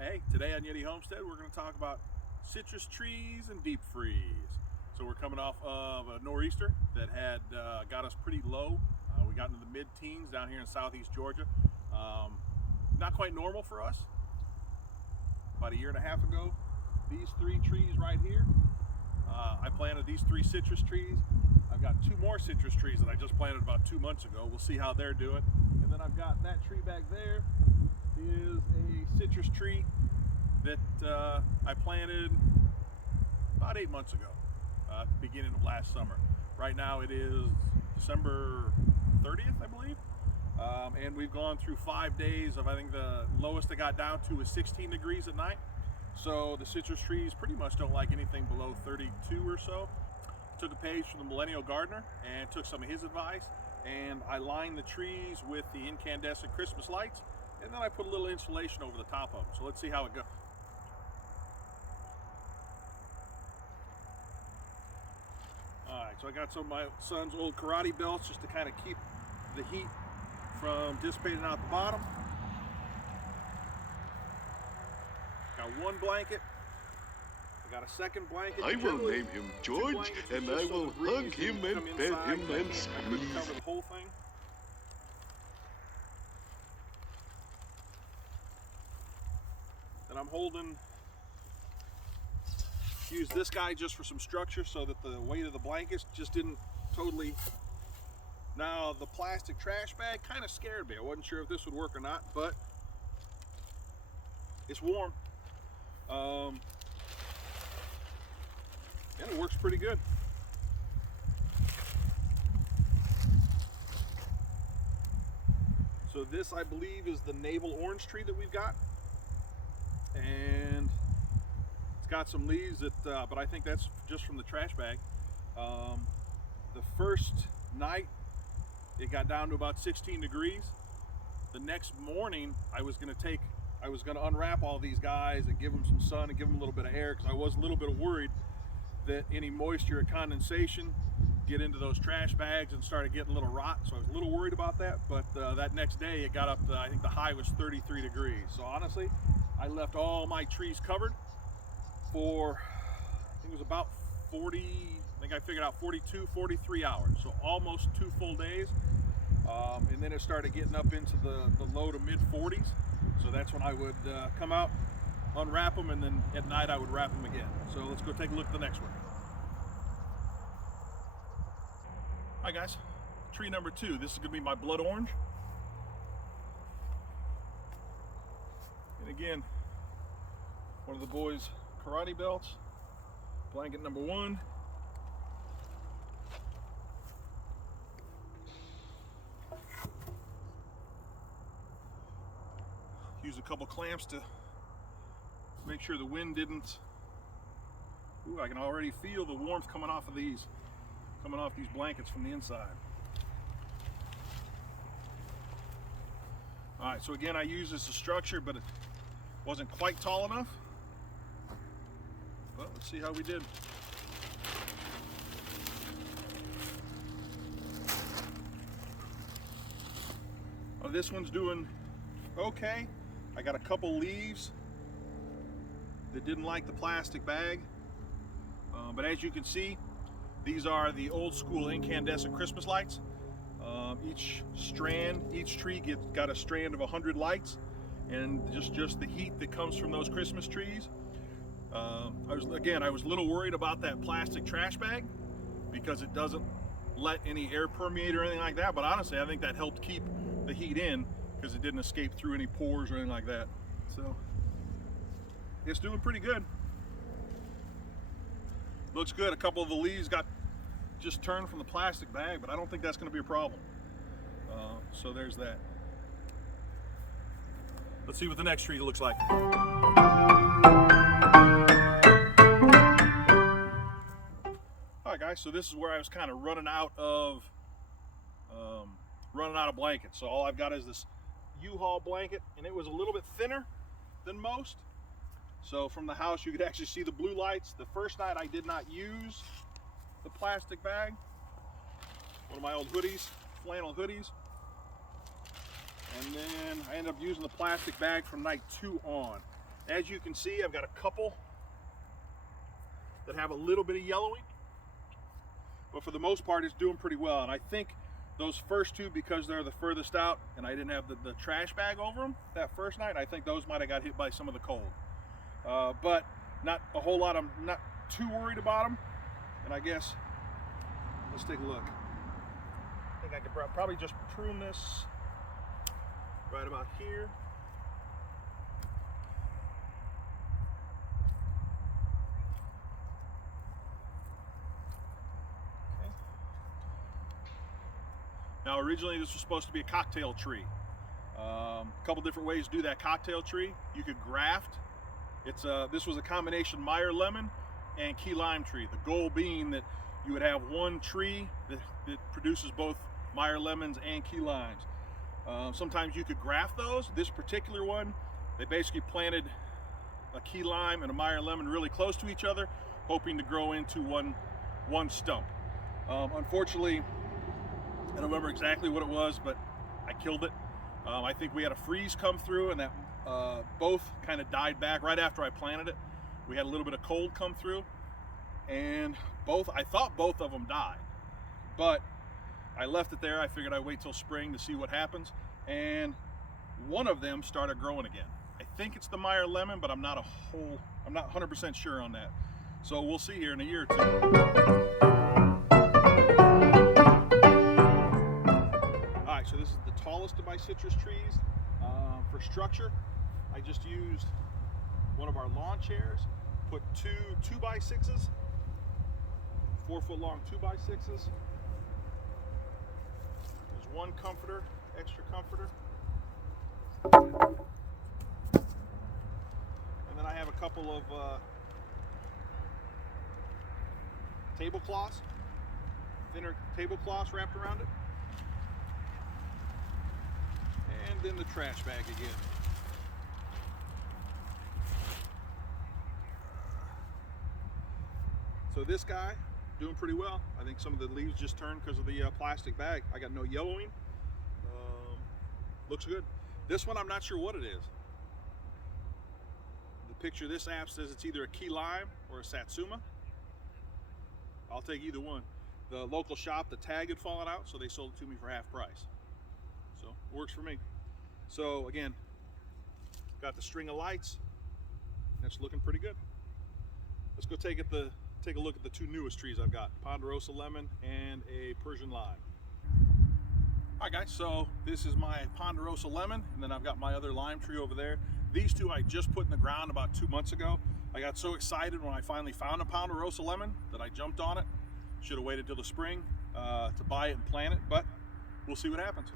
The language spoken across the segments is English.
Hey, today on Yeti Homestead, we're going to talk about citrus trees and deep freeze. So we're coming off of a nor'easter that had got us pretty low. We got into the mid-teens down here in southeast Georgia. Not quite normal for us. About a year and a half ago, these three trees right here, I planted these three citrus trees. I've got two more citrus trees that I just planted about 2 months ago. We'll see how they're doing. And then I've got that tree back there is a citrus tree that I planted about 8 months ago, at the beginning of last summer. Right now it is December 30th, I believe. And we've gone through 5 days of, I think the lowest it got down to was 16 degrees at night. So the citrus trees pretty much don't like anything below 32 or so. Took a page from the Millennial Gardener and took some of his advice, and I lined the trees with the incandescent Christmas lights, and then I put a little insulation over the top of them. So let's see how it goes. Alright, so I got some of my son's old karate belts just to kind of keep the heat from dissipating out the bottom. Got one blanket. I got a second blanket. I will name him George, and I will hug him and pet him and squeeze. I couldn't cover the whole thing. And I'm holding, use this guy just for some structure so that the weight of the blankets just didn't totally. Now the plastic trash bag kind of scared me. I wasn't sure if this would work or not, but it's warm. And it works pretty good. So this, I believe, is the navel orange tree that we've got, and it's got some leaves that, but I think that's just from the trash bag. The first night it got down to about 16 degrees. The next morning I was going to unwrap all these guys and give them some sun and give them a little bit of air, because I was a little bit worried that any moisture or condensation get into those trash bags and started getting a little rot. So I was a little worried about that, but that next day it got up to, I think the high was 33 degrees. So honestly, I left all my trees covered for, I think it was about 40, I think I figured out 42, 43 hours. So almost 2 full days. And then it started getting up into the low to mid 40s. So that's when I would come out, unwrap them, and then at night I would wrap them again. So let's go take a look at the next one. Hi guys, tree number 2. This is going to be my blood orange. And again, one of the boys' karate belts, blanket number 1. Use a couple clamps to make sure the wind didn't. Ooh, I can already feel the warmth coming off these blankets from the inside. All right, so again, I use this as a structure, but it wasn't quite tall enough. But let's see how we did. Oh, this one's doing okay. I got a couple leaves that didn't like the plastic bag, but as you can see, these are the old school incandescent Christmas lights. Each tree got a strand of 100 lights, and just the heat that comes from those Christmas trees. I was a little worried about that plastic trash bag because it doesn't let any air permeate or anything like that, but honestly I think that helped keep the heat in because it didn't escape through any pores or anything like that. So it's doing pretty good. Looks good. A couple of the leaves got just turned from the plastic bag, but I don't think that's going to be a problem. So there's that. Let's see what the next tree looks like. Alright guys, so this is where I was kind of running out of blankets. So all I've got is this U-Haul blanket, and it was a little bit thinner than most. So from the house you could actually see the blue lights. The first night I did not use the plastic bag. One of my old hoodies, flannel hoodies. And then I ended up using the plastic bag from night 2 on. As you can see, I've got a couple that have a little bit of yellowing, but for the most part it's doing pretty well. And I think those first two, because they're the furthest out and I didn't have the trash bag over them that first night, I think those might have got hit by some of the cold. But not a whole lot. I'm not too worried about them. And I guess, let's take a look. I think I could probably just prune this right about here. Okay. Now originally this was supposed to be a cocktail tree. A couple different ways to do that cocktail tree. You could graft. This was a combination Meyer Lemon and key lime tree. The goal being that you would have one tree that produces both Meyer Lemons and key limes. Sometimes you could graft those. This particular one, they basically planted a key lime and a Meyer Lemon really close to each other, hoping to grow into one stump. Unfortunately, I don't remember exactly what it was, but I killed it. I think we had a freeze come through, and that both kind of died back right after I planted it. We had a little bit of cold come through, and I thought both of them died, but I left it there. I figured I'd wait till spring to see what happens, and one of them started growing again. I think it's the Meyer Lemon, but I'm not 100% sure on that. So we'll see here in a year or two. All right, so this is the tallest of my citrus trees. For structure, I just used one of our lawn chairs, put two 2x6s, 4 foot long 2x6s. There's one comforter, extra comforter. And then I have a couple of tablecloths, thinner tablecloths wrapped around it. And then the trash bag again. So this guy, doing pretty well. I think some of the leaves just turned because of the plastic bag. I got no yellowing. Looks good. This one, I'm not sure what it is. The picture of this app says it's either a key lime or a satsuma. I'll take either one. The local shop, the tag had fallen out, so they sold it to me for half price. So it works for me. So again, got the string of lights. That's looking pretty good. Let's go take a look at the two newest trees I've got, Ponderosa Lemon and a Persian Lime. All right guys, so this is my Ponderosa Lemon, and then I've got my other lime tree over there. These two I just put in the ground about 2 months ago. I got so excited when I finally found a Ponderosa Lemon that I jumped on it. Should have waited till the spring to buy it and plant it, but we'll see what happens.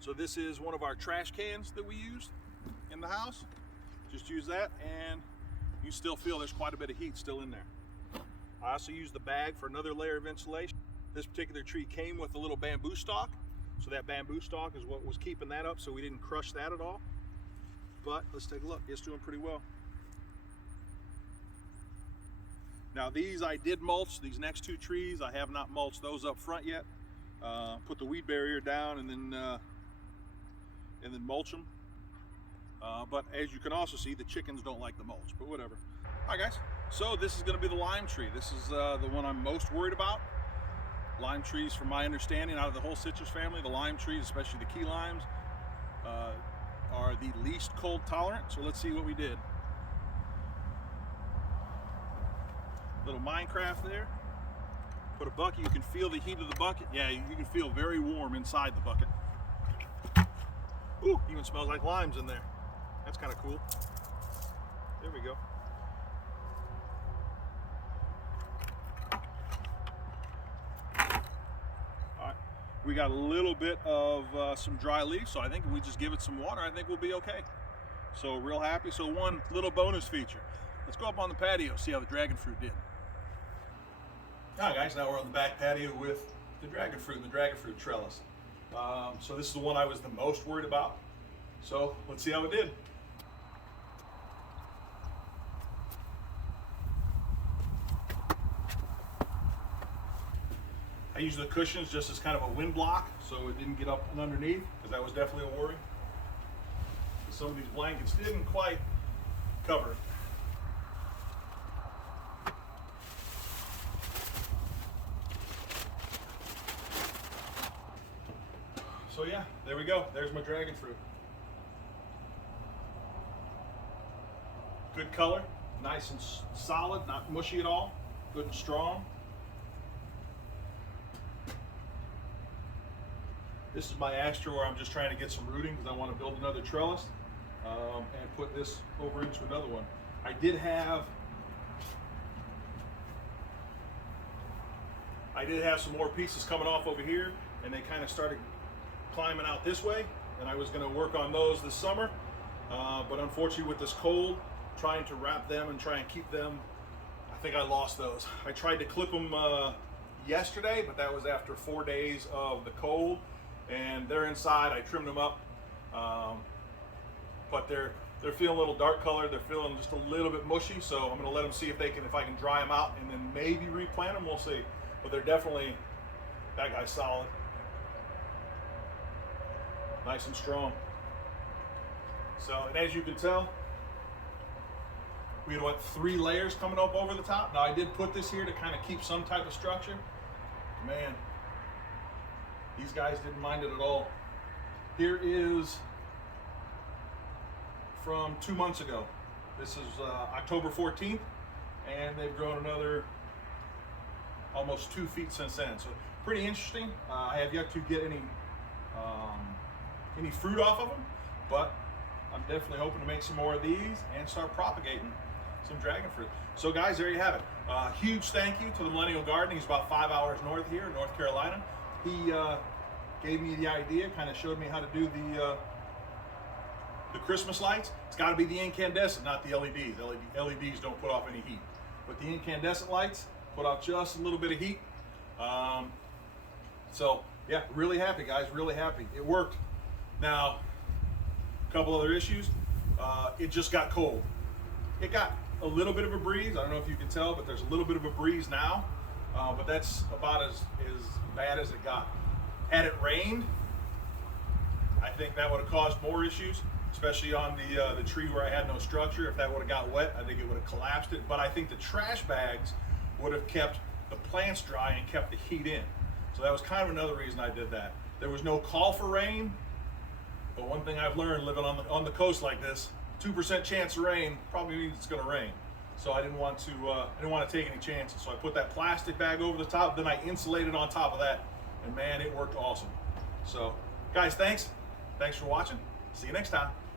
So this is one of our trash cans that we used in the house. Just use that, and you still feel there's quite a bit of heat still in there. I also used the bag for another layer of insulation. This particular tree came with a little bamboo stalk, so that bamboo stalk is what was keeping that up, so we didn't crush that at all. But let's take a look. It's doing pretty well. Now these I did mulch. These next two trees I have not mulched those up front yet. Put the weed barrier down and then mulch them. But as you can also see, the chickens don't like the mulch, but whatever. All right guys, so this is going to be the lime tree. This is the one I'm most worried about. Lime trees, from my understanding, out of the whole citrus family, the lime trees, especially the key limes, are the least cold tolerant. So let's see what we did. Little Minecraft there. Put a bucket, you can feel the heat of the bucket. Yeah, you can feel very warm inside the bucket. Ooh, even smells like limes in there. That's kind of cool. There we go. All right, we got a little bit of some dry leaves, so I think if we just give it some water, I think we'll be okay. So real happy. So one little bonus feature. Let's go up on the patio, see how the dragon fruit did. All right guys, now we're on the back patio with the dragon fruit and the dragon fruit trellis. So this is the one I was the most worried about. So let's see how it did. I used the cushions just as kind of a wind block so it didn't get up and underneath, because that was definitely a worry. Some of these blankets didn't quite cover it. So yeah, there we go. There's my dragon fruit. Good color, nice and solid, not mushy at all, good and strong. This is my extra where I'm just trying to get some rooting because I want to build another trellis and put this over into another one. I did have some more pieces coming off over here, and they kind of started climbing out this way, and I was going to work on those this summer, but unfortunately with this cold, trying to wrap them and try and keep them, I think I lost those. I tried to clip them yesterday, but that was after 4 days of the cold, and they're inside. I trimmed them up, but they're feeling a little dark colored. They're feeling just a little bit mushy, so I'm going to let them see if I can dry them out and then maybe replant them. We'll see, but they're definitely, that guy's solid, nice and strong. So, and as you can tell, we had 3 layers coming up over the top. Now I did put this here to kind of keep some type of structure. Man, these guys didn't mind it at all. Here is from 2 months ago. This is October 14th, and they've grown another almost 2 feet since then. So pretty interesting. I have yet to get any fruit off of them, but I'm definitely hoping to make some more of these and start propagating some dragon fruit. So guys, there you have it. Huge thank you to the Millennial Gardener. He's about 5 hours north here in North Carolina. He gave me the idea, kind of showed me how to do the Christmas lights. It's got to be the incandescent, not the LEDs. LEDs don't put off any heat, but the incandescent lights put out just a little bit of heat. So yeah, really happy, guys, really happy. It worked. Now, a couple other issues. It just got cold. It got a little bit of a breeze. I don't know if you can tell, but there's a little bit of a breeze now, but that's about as bad as it got. Had it rained, I think that would have caused more issues, especially on the tree where I had no structure. If that would have got wet, I think it would have collapsed it. But I think the trash bags would have kept the plants dry and kept the heat in. So that was kind of another reason I did that. There was no call for rain, but one thing I've learned living on the coast like this, 2% chance of rain probably means it's going to rain. So I didn't want to take any chances. So I put that plastic bag over the top, then I insulated on top of that, and man, it worked awesome. So guys, thanks for watching. See you next time.